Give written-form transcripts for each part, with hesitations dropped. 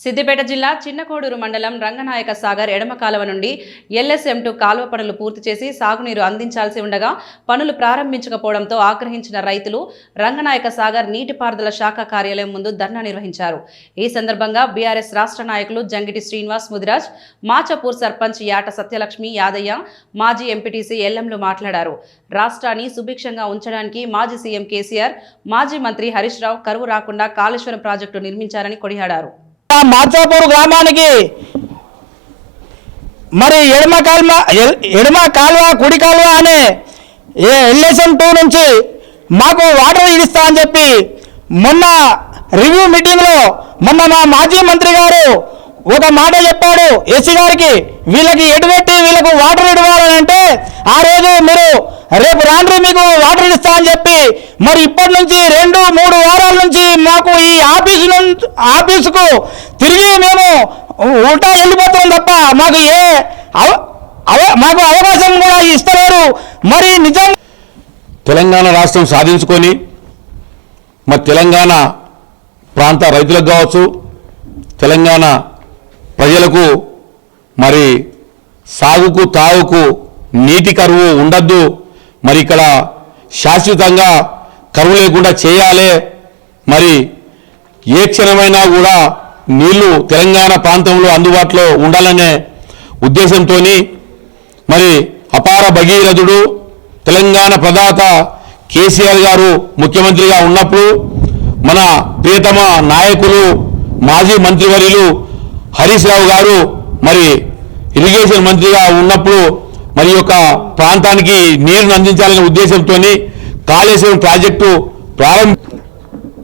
సిద్దిపేట జిల్లా చిన్నకోడూరు మండలం రంగనాయక సాగర్ ఎడమ కాలువ నుండి LSM2 కాలువ పనులు పూర్తి చేసి సాగునీరు అందించాల్సి ఉండగా పనులు ప్రారంభించకపోవడంతో ఆగ్రహించిన రైతులు రంగనాయక సాగర్ నీటిపారుదల శాఖ కార్యాలయం ముందు ధర్నా నిర్వహించారు। ఈ సందర్భంగా బీఆర్ఎస్ రాష్ట్ర నాయకులు జంగిటి శ్రీనివాస్ ముదిరాజ్, మాచపూర్ సర్పంచ్ యాట సత్యలక్ష్మి యాదయ్య, మాజీ ఎంపీటీసీ ఎల్లంలు మాట్లాడారు। రాష్ట్రాన్ని సుభిక్షంగా ఉంచడానికి మాజీ సీఎం కేసీఆర్, మాజీ మంత్రి హరీష్ రావు కరువు రాకుండా కాళేశ్వరం ప్రాజెక్టు నిర్మించారని కొనియాడారు। మాచాపూర్ గ్రామానికి మరి ఎడమ కాలువ కుడి కాలువ అనే LSM2 నుంచి మాకు వాటర్ ఇస్తా అని చెప్పి మొన్న రివ్యూ మీటింగ్లో మొన్న మా మాజీ మంత్రి గారు ఒక మాట చెప్పాడు ఏసీ గారికి, వీళ్ళకి ఎటుపెట్టి వీళ్ళకు వాటర్ ఇవ్వాలని అంటే ఆ రోజు మీరు రేపు రాండ్రి మీకు వాటర్ ఇస్తా అని చెప్పి మరి ఇప్పటి నుంచి 2-3 వారాల నుంచి మాకు ఈ ఆఫీసుకు తిరిగి మేము ఉల్టా వెళ్ళిపోతాం తప్ప మాకు మాకు అవకాశం కూడా ఇస్తలేరు। మరి నిజం తెలంగాణ రాష్ట్రం సాధించుకొని మరి తెలంగాణ ప్రాంత రైతులకు కావచ్చు, తెలంగాణ ప్రజలకు మరి సాగుకు తాగుకు నీటి కరువు ఉండద్దు, మరి ఇక్కడ శాశ్వతంగా కరువు లేకుండా చేయాలి, మరి ఏ క్షణమైనా కూడా నీళ్లు తెలంగాణ ప్రాంతంలో అందుబాటులో ఉండాలనే ఉద్దేశంతో మరి అపార భగీరథుడు తెలంగాణ ప్రదాత కేసీఆర్ గారు ముఖ్యమంత్రిగా ఉన్నప్పుడు మన ప్రియతమ నాయకులు మాజీ మంత్రివర్యులు హరీష్ రావు గారు మరి ఇరిగేషన్ మంత్రిగా ఉన్నప్పుడు మరి యొక్క ప్రాంతానికి నీరును అందించాలనే ఉద్దేశంతో కాళేశ్వరం ప్రాజెక్టు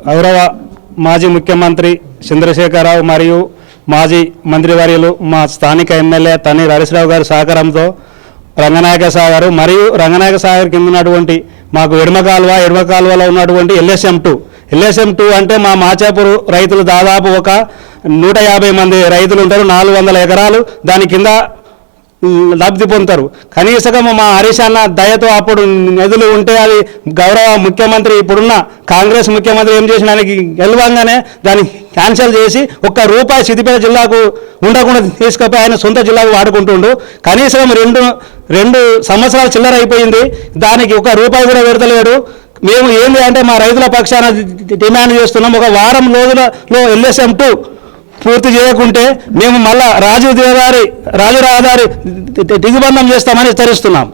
గౌరవ మాజీ ముఖ్యమంత్రి చంద్రశేఖరరావు మరియు మాజీ మంత్రివర్యులు మా స్థానిక ఎమ్మెల్యే తన్నీర్ హరీష్ రావు గారి సహకారంతో రంగనాయక సాగర్ మరియు రంగనాయక సాగర్ కింద ఉన్నటువంటి మాకు ఎడమ కాలువలో ఉన్నటువంటి LSM2 అంటే మా మాచాపూర్ రైతులు దాదాపు ఒక 150 మంది రైతులు ఉంటారు, 400 ఎకరాలు దాని కింద లబ్ధి పొందుతారు। కనీసంగా మా హరీష్ అన్న దయతో అప్పుడు నిధులు ఉంటే అది గౌరవ ముఖ్యమంత్రి ఇప్పుడున్న కాంగ్రెస్ ముఖ్యమంత్రి ఏం చేసిన ఆయనకి గెలవంగానే దాన్ని క్యాన్సిల్ చేసి ₹1 సిద్దిపేట జిల్లాకు ఉండకుండా తీసుకుపోయి ఆయన సొంత జిల్లాకు వాడుకుంటుండు। కనీసం రెండు సంవత్సరాలు చిల్లర అయిపోయింది, దానికి ₹1 కూడా పెడతలేడు। మేము ఏంటి అంటే మా రైతుల పక్షాన డిమాండ్ చేస్తున్నాం, ఒక వారం రోజులలో LSM2 పూర్తి చేయకుంటే మేము మళ్ళా రాజు రహదారి దిగ్బంధం చేస్తామని హెచ్చరిస్తున్నాం।